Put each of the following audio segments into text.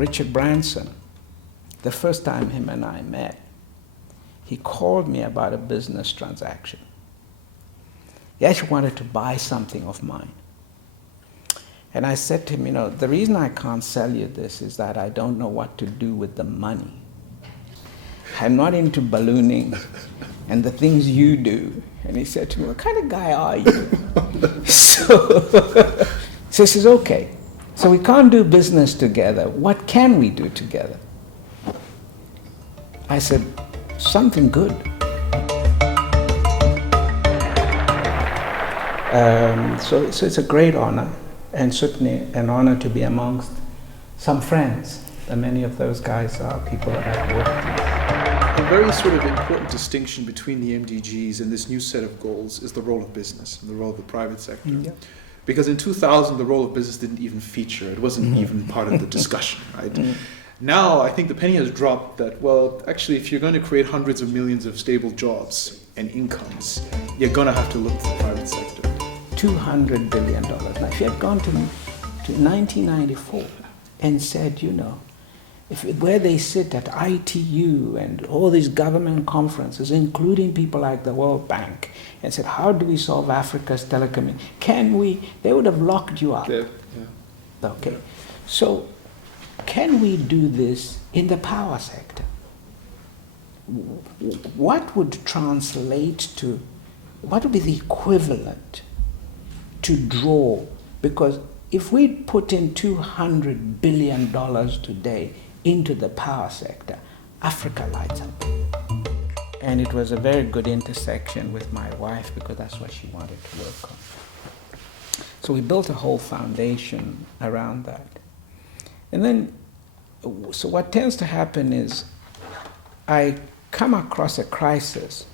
Richard Branson, the first time him and I met, he called me about a business transaction. He actually wanted to buy something of mine. And I said to him, the reason I can't sell you this is that I don't know what to do with the money. I'm not into ballooning and the things you do. And he said to me, what kind of guy are you? So he says, okay, so we can't do business together. What can we do together? I said, something good. So it's a great honor, and certainly an honor to be amongst some friends. And many of those guys are people that I've worked with. A very sort of important distinction between the MDGs and this new set of goals is the role of business and the role of the private sector. Yeah. Because in 2000, the role of business didn't even feature. It wasn't even part of the discussion, right? Now, I think the penny has dropped that, well, actually, if you're going to create hundreds of millions of stable jobs and incomes, you're going to have to look to the private sector. $200 billion. Now, if you had gone to 1994 and said, where they sit at ITU and all these government conferences, including people like the World Bank, and said, how do we solve Africa's telecommunications? They would have locked you up. Yeah. Okay. So, can we do this in the power sector? What would be the equivalent to draw? Because if we put in $200 billion today into the power sector, Africa lights up. And it was a very good intersection with my wife because that's what she wanted to work on. So we built a whole foundation around that. And then, so what tends to happen is I come across a crisis.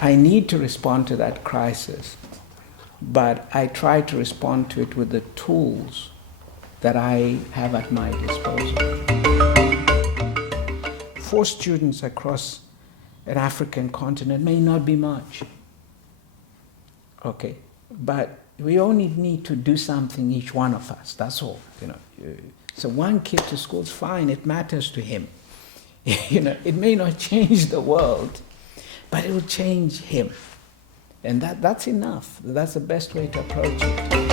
I need to respond to that crisis, but I try to respond to it with the tools that I have at my disposal. 4 students across an African continent may not be much, okay, but we only need to do something, each one of us, that's all, So one kid to school is fine, it matters to him. It may not change the world, but it will change him. And that's enough. That's the best way to approach it.